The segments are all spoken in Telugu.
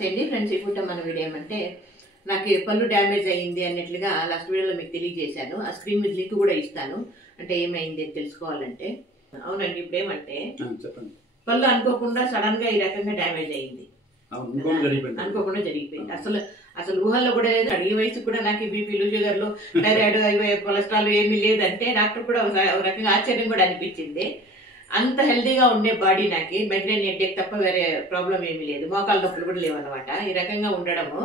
నమస్తే అండి ఫ్రెండ్స్. ఇప్పుడు మన వీడియో ఏమంటే నాకు పళ్ళు డ్యామేజ్ అయ్యింది అన్నట్లుగా లాస్ట్ వీడియోలో మీకు తెలియజేశాను. ఆ స్క్రీన్ మీద లింక్ కూడా ఇస్తాను, అంటే ఏమైంది అని తెలుసుకోవాలంటే. అవునండి, ఇప్పుడు ఏమంటే పళ్ళు అనుకోకుండా సడన్ గా ఈ రకంగా డ్యామేజ్ అయ్యింది, అనుకోకుండా జరిగిపోయింది. అసలు ఊహల్లో కూడా లేదు. ఈ వయసు కూడా నాకు బీపీలు, షుగర్లు, థైరాయిడ్, కొలెస్ట్రాల్ ఏమీ లేదంటే డాక్టర్ కూడా ఒక రకంగా ఆశ్చర్యం కూడా అనిపించింది. అంత హెల్దీగా ఉండే బాడీ నాకు మైగ్రేన్ హెడ్ఏక్ తప్ప వేరే ప్రాబ్లం ఏమీ లేదు, మోకాళ్ళ నొప్పులు కూడా లేవన్నమాట. ఈ రకంగా ఉండడము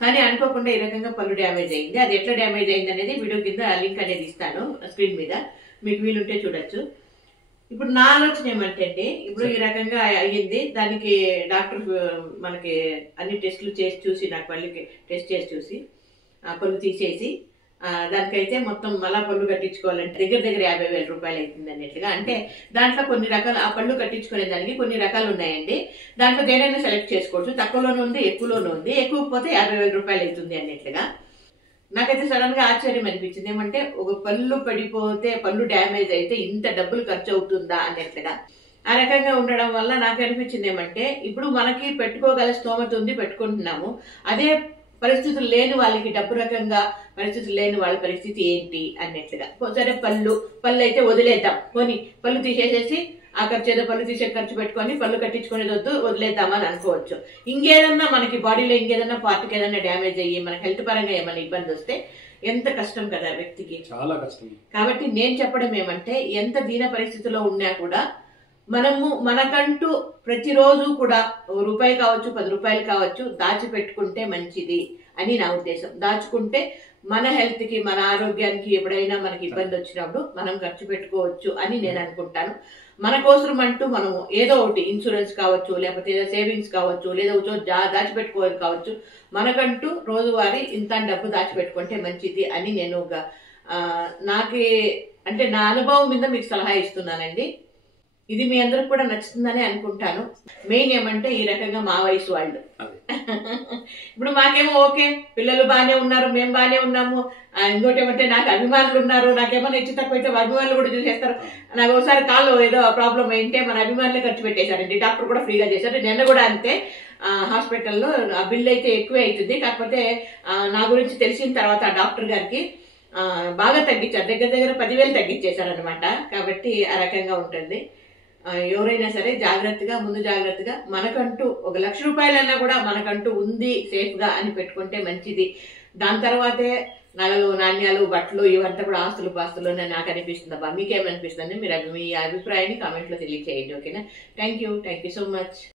కానీ అనుకోకుండా ఈ రకంగా పళ్ళు డ్యామేజ్ అయింది. అది ఎట్లా డ్యామేజ్ అయింది అనేది వీడియో కింద లింక్ అనేది ఇస్తాను స్క్రీన్ మీద, మీకు వీలుంటే చూడొచ్చు. ఇప్పుడు నా ఆలోచన ఏమంటే అండి, ఇప్పుడు ఈ రకంగా అయ్యింది, దానికి డాక్టర్ మనకి అన్ని టెస్టులు చేసి చూసి, నాకు పళ్ళుకి టెస్ట్ చేసి చూసి పళ్ళు తీసేసి దానికైతే మొత్తం మళ్ళా పళ్ళు కట్టించుకోవాలంటే దగ్గర 50,000 రూపాయలు అవుతుంది అన్నట్లుగా. అంటే దాంట్లో కొన్ని రకాలు, ఆ పళ్ళు కట్టించుకునే దానికి కొన్ని రకాలు ఉన్నాయండి. దాంట్లో దేనైనా సెలెక్ట్ చేసుకోవచ్చు, తక్కువలోనూ ఉంది, ఎక్కువలోనూ ఉంది. ఎక్కువ పోతే 50,000 రూపాయలు అవుతుంది అన్నట్లుగా. నాకైతే సడన్ గా ఆశ్చర్యం అనిపించింది. ఏమంటే ఒక పళ్ళు పడిపోతే, పళ్ళు డ్యామేజ్ అయితే ఇంత డబ్బులు ఖర్చు అవుతుందా అన్నట్లుగా. ఆ రకంగా ఉండడం వల్ల నాకు అనిపించింది ఏమంటే, ఇప్పుడు మనకి పెట్టుకోగల స్తోమత ఉంది, పెట్టుకుంటున్నాము. అదే పరిస్థితులు లేని వాళ్ళకి, డబ్బు రకంగా పరిస్థితులు లేని వాళ్ళ పరిస్థితి ఏంటి అన్నట్లుగా. సరే పళ్ళు అయితే వదిలేద్దాం, పోనీ పళ్ళు తీసేసేసి ఆ ఖర్చు ఏదో పళ్ళు తీసే ఖర్చు పెట్టుకొని పళ్ళు కట్టించుకునేది వద్దు, వదిలేద్దామని అనుకోవచ్చు. ఇంకేదన్నా మనకి బాడీలో ఇంకేదన్నా పార్ట్కి ఏదన్నా డ్యామేజ్ అయ్యి మనకి హెల్త్ పరంగా ఏమైనా ఇబ్బంది వస్తే ఎంత కష్టం కదా వ్యక్తికి, చాలా కష్టం. కాబట్టి నేను చెప్పడం ఏమంటే, ఎంత దీన పరిస్థితిలో ఉన్నా కూడా మనకంటూ ప్రతిరోజు కూడా రూపాయి కావచ్చు, 10 రూపాయలు కావచ్చు, దాచిపెట్టుకుంటే మంచిది అని నా ఉద్దేశం. దాచుకుంటే మన హెల్త్ కి, మన ఆరోగ్యానికి ఎప్పుడైనా మనకి ఇబ్బంది వచ్చినప్పుడు మనం ఖర్చు పెట్టుకోవచ్చు అని నేను అనుకుంటాను. మన కోసం అంటూ మనం ఏదో ఒకటి ఇన్సూరెన్స్ కావచ్చు, లేకపోతే ఏదో సేవింగ్స్ కావచ్చు, లేదా దాచిపెట్టుకోవాలి కావచ్చు, మనకంటూ రోజువారీ ఇంత డబ్బు దాచిపెట్టుకుంటే మంచిది అని నేను నాకే అంటే నా అనుభవం మీద మీకు సలహా ఇస్తున్నానండి. ఇది మీ అందరికి కూడా నచ్చుతుందని అనుకుంటాను. మెయిన్ ఏమంటే, ఈ రకంగా మా వయసు వాళ్ళు ఇప్పుడు మాకేమో ఓకే, పిల్లలు బాగానే ఉన్నారు, మేము బాగానే ఉన్నాము. ఇంకోటి ఏమంటే, నాకు అభిమానులు ఉన్నారు. నాకేమన్నా ఇచ్చి తక్కువ అయితే అభిమానులు కూడా చూసేస్తారు. నాకు ఒకసారి కాళ్ళు ఏదో ప్రాబ్లం అయింటే మన అభిమానులే ఖర్చు పెట్టేశారండి. డాక్టర్ కూడా ఫ్రీగా చేశారు. నిన్న కూడా అంతే, హాస్పిటల్లో ఆ బిల్ అయితే ఎక్కువే అవుతుంది. కాకపోతే నా గురించి తెలిసిన తర్వాత ఆ డాక్టర్ గారికి బాగా తగ్గించారు, దగ్గర 10,000 తగ్గించేశారనమాట. కాబట్టి ఆ రకంగా ఉంటుంది. ఎవరైనా సరే ముందు జాగ్రత్తగా మనకంటూ ఒక 1,00,000 రూపాయలన్నా కూడా మనకంటూ ఉంది సేఫ్ గా అని పెట్టుకుంటే మంచిది. దాని తర్వాతే నగలు, నాణ్యాలు, బట్టలు ఇవంతా కూడా ఆస్తులు పాస్తులు నాకు అనిపిస్తుంది. అబ్బా, మీకేమనిపిస్తుంది? మీరు మీ అభిప్రాయాన్ని కామెంట్ లో తెలియచేయండి. ఓకేనా? Thank you so much.